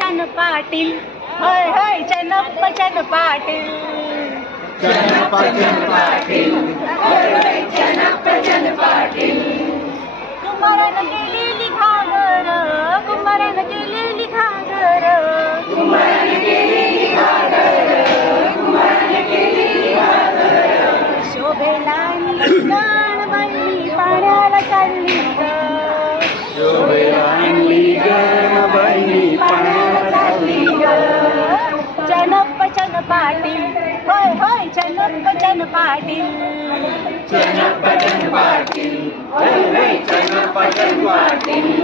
चन पाटील. होय होय चनप चन पाटील. चंपाचन पाटील कुंभारानं केलेली घागर कुंभारानं केलेली घागर. शोभेला गण पाण्याला चालली शोभेला पाटील. होय होय चनप चन पाटील. चंपाचन पाटील. होय होय चंपाचन पाटील.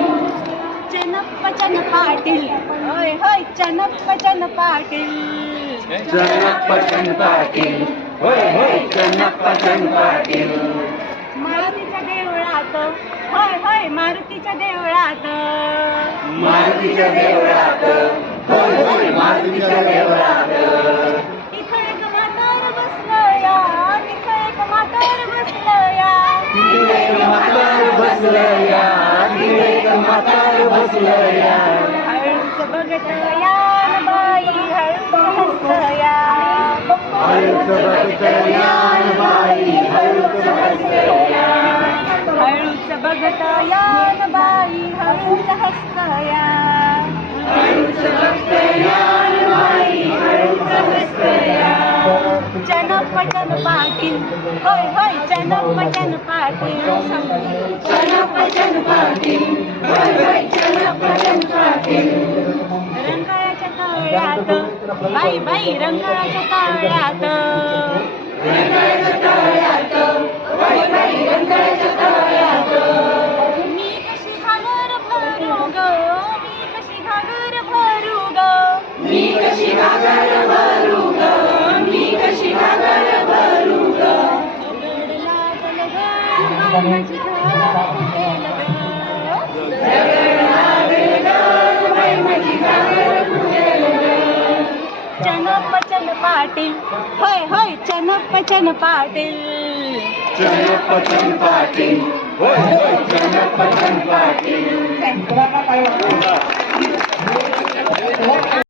चनप चन पाटील. होय होय चनप चन पाटील चंपाचन पाटील होय होय चंपाचन पाटील. मारुतीच्या देवळात. होय होय मारुतीच्या देवळात. मारुतीच्या देवळात. होय होय मारुतीच्या देवळात. म्हातार बसलं या हळूच बघत या न बाई हळूच हसत या हळूच बघत यान बाई हळूच बघत या हळूच बघत या न बाई हळूच हसत चनप चन पाटील होय होय चनप चन पाटील चंपाचन पाटील होय होय चंपाचन पाटील रंगाळ्याच्या तळ्यात बाई बाई रंगाळ्याच्या तळ्यात चन पाटील होय होय चनप चन पाटील. चंपाचन पाटील होय होय चंपाचन पाटील.